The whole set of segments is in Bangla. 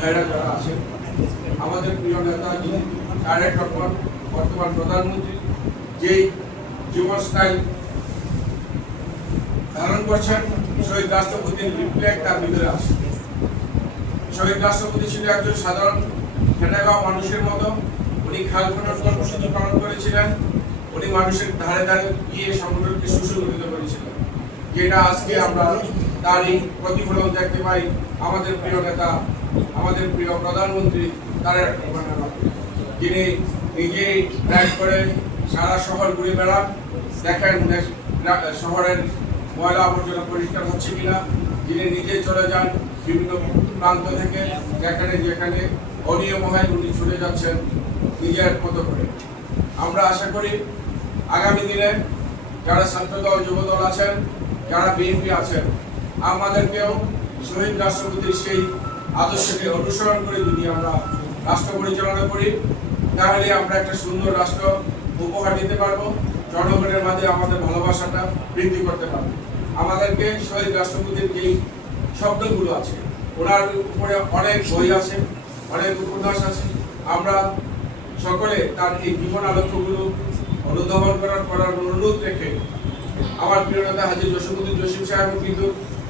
ভাইরা যারা আছেন, আমাদের প্রিয় নেতা যিনি তারেক রহমান বর্তমান প্রধানমন্ত্রী যেই জীবন স্টাইল ধারণ করছেন, শহীদ রাষ্ট্রপতির রিফ্লেক্ট তার ভিতরে আছে। শহীদ রাষ্ট্রপতি ছিল একজন সাধারণ খেটেখাওয়া মানুষের মতো। উনি খাল খনন কর্মসূচি পালন করেছিলেন। উনি মানুষের ধারে ধারে গিয়ে সংগঠনকে সুসংগঠিত করেছিলেন, যেটা আজকে আমরা তারই প্রতিফলন দেখতে পাই আমাদের প্রিয় নেতা, আমাদের প্রিয় প্রধানমন্ত্রী তারেক রহমান, যিনি নিজেই ড্রাইভ করে সারা শহর ঘুরে বেড়ান, দেখেন শহরের ময়লা আবর্জনা পরিষ্কার হচ্ছে কিনা। যিনি নিজে চলে যান বিভিন্ন প্রান্ত থেকে, যেখানে যেখানে অনিয়ম হয় উনি ছুটে যাচ্ছেন নিজের মতো করে। আমরা আশা করি আগামী দিনে যারা ছাত্রদল, যুবদল আছেন, যারা বিএনপি আছেন, আমাদেরকেও শহীদ রাষ্ট্রপতির সেই আদর্শকে অনুসরণ করে যদি আমরা রাষ্ট্র পরিচালনা করি, তাহলে আমরা একটা সুন্দর রাষ্ট্র উপহার দিতে পারবো। জনগণের মাঝে আমাদের ভালোবাসাটা বৃদ্ধি করতে পারবো। আমাদেরকে শহীদ রাষ্ট্রপতির যেই শব্দগুলো আছে, ওনার উপরে অনেক বই আছে, অনেক উপন্যাস আছে। আমরা সকলে তার এই জীবন আলোচ্যগুলো অনুধাবন করার অনুরোধ রেখে, আমার প্রিয় নেতা হাজী জসিমউদ্দিন জসিম সাহেব কিন্তু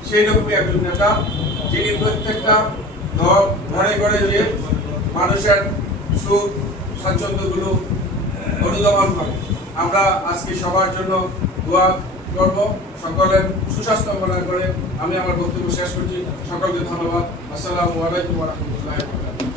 সেই রকমই একজন নেতা, যিনি প্রত্যেকটা ঘরে ঘরে যে মানুষের সুখ স্বাচ্ছন্দ্যগুলো অনুধাবন করে। আমরা আজকে সবার জন্য দোয়া করব, সকলের সুস্বাস্থ্য কামনা করে আমি আমার বক্তব্য শেষ করছি। সকলকে ধন্যবাদ। আসসালামু আলাইকুম ওয়া রাহমাতুল্লাহি ওয়া বারাকাতুহু।